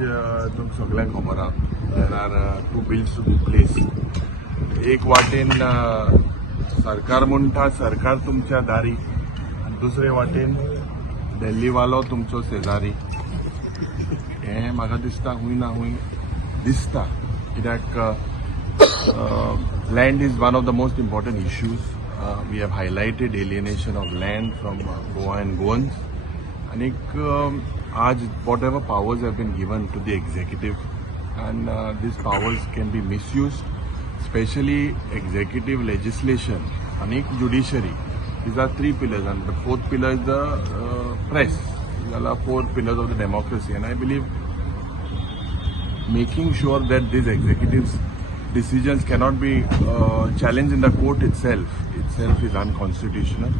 तुमकां सगळ्यांक खबर आहा there are two bills to be placed. एक वाटेन सरकार म्हणटा सरकार तुमच्या दारी आनी दुसरे वाटेन दिल्लीवालो तुमचो शेजारी. हें म्हाका दिसता खूंय ना खूंय दिसता कित्याक land is one of the most important issues. We have highlighted alienation of land from Goa and Goans. And आज whatever powers have been given to the executive, and these powers can be misused, especially executive legislation and judiciary. These are three pillars, and the fourth pillar is the press. These are four pillars of the democracy, and I believe making sure that these executives' decisions cannot be challenged in the court itself is unconstitutional.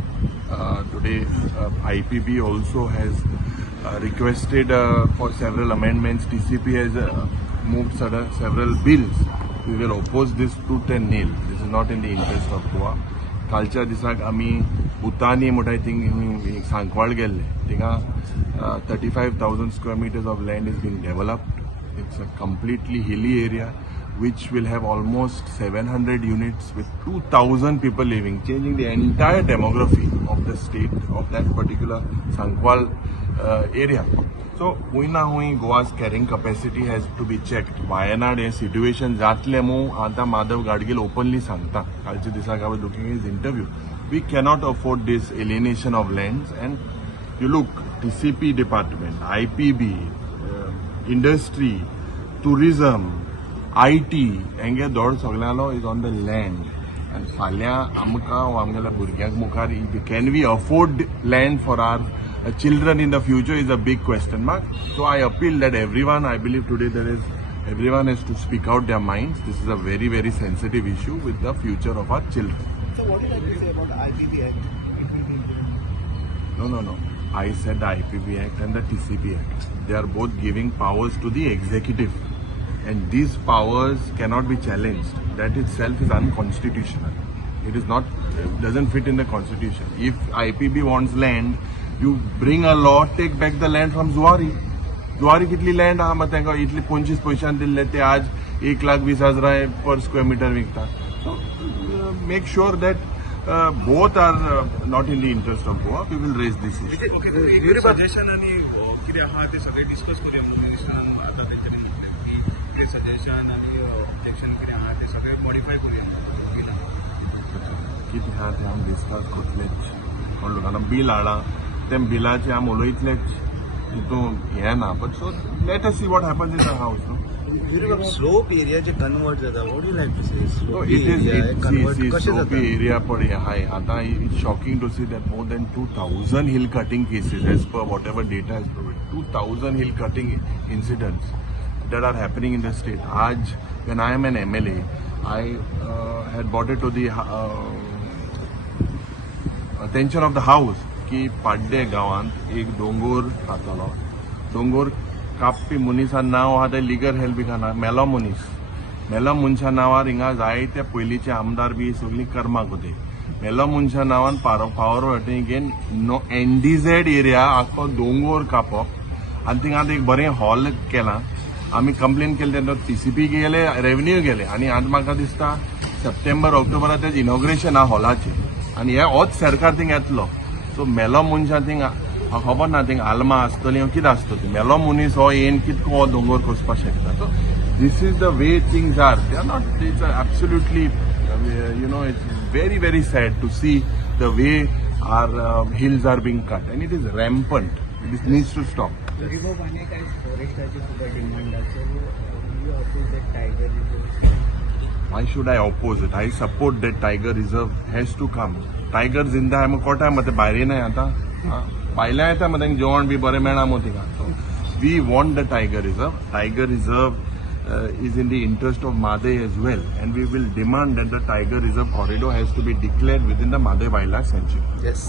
Today, IPB also has requested for several amendments. TCP has moved several bills. We will oppose this tooth and nail. This is not in the interest of Goa. कालच्या दिसाक आमी भुतानी म्हणटा thing Sancoale गेल्ले. थिंगा 35,000 square meters of land is being developed. It's a completely hilly area which will have almost 700 units with 2,000 people living, changing the entire demography of the state of that particular Sankwal area. So, Goa's carrying capacity has to be checked. Wayanad situation जातले मो आता Madhav गाडगील openly सांगता. कालच्या दिसाक I was looking at his interview. We cannot afford this alienation of lands, and you look TCP department, IPB, industry, tourism, IT, and dod सगळ्यालो is on the land. And फाल्या आमकां वा आमगेल्या भुरग्यांक मुखार can we afford land for our children in the future is a big question mark. So I appeal that everyone, I believe today everyone has to speak out their minds. This is a very, very sensitive issue with the future of our children. So what do you like to say about the IPB Act? It will be implemented. No. I said the IPB Act and the TCP Act. They are both giving powers to the executive. And these powers cannot be challenged. That itself is unconstitutional. It is not, doesn't fit in the constitution. If IPB wants land, you bring a law, take back the land from Zuari. Zuari कितली land आहा मग त्यांका इतली 25 पैशान दिल्ले ते आज 1,20,000 per square meter विकता. So make sure that both are not in the interest of Goa. We will raise this issue. Okay, suggestion आणि किती आहा ते सगळे डिस्कस करूया. मिनिस्टरान आता तेंच्यानी म्हटलें की सजेशन आणि ऑब्जेक्शन किती आहा ते सगळे मॉडिफाय करूया. किती आहा ते आमी डिस्कस करतलेच. कोण लोकांना बिल हाडा तें बिलाचे आमी उलयतलेच. तितून हें ना. But so let us see what happens in the house. Slope area J convert जाता. What do you like to say? So it is slope area पण हाय. आता it's shocking to see that more than 2,000 hill cutting cases as per whatever data is provided. 2,000 hill cutting incidents that are happening in the state. Aj, when I am an MLA, I had brought it to the attention of the house की पाड्डे गावांत एक दोंगोर खातलो. दोंगोर कापपी मनशान नांव आहा तें legal help B खाना. मेलो मनशा नांवार हिंगा जायते पयलींचे आमदार बी सगळीं कर्माक उदय. मेलो मनशा नांवान पावर वाटेन घेवन NDZ एरिया आख्खो दोंगोर कापप आनी थिंगा आतां एक बरें हॉल केलां. आमी कंप्लेन केली तेन्ना TCP गेले, रेव्हेन्यू गेले, आनी आतां म्हाका दिसता सप्टेंबर ऑक्टोबराक तेजें इनॉग्रेशन आहा हॉलाचें, आनी हे होच सरकार थिंगा येतलो. सो मेलो मनशा थिंगा खबर ना थिंगा आल्मा आसतली कितें आसतली. मेलो मनीस हो येवन कितको हो दोंगोर कसपाक शकता. So this is the way things are. They are not, it's absolutely it's very, very sad to see the way our hills are being cut, and it is rampant. This needs to stop. River Banek has forestage super demand. So you oppose that tiger reserve? Why should I oppose it? I support that tiger reserve has to come. Tiger जिंदा आहे मग कोटा मग भायरे नाही आता भायल्या येता मग तांकां जेवण B बरें मेळना मग थिंगा. So we want the tiger reserve. Tiger reserve is in the interest of Madhe as well, and we will demand that the tiger reserve corridor has to be declared within the Madhe wildlife sanctuary. Yes.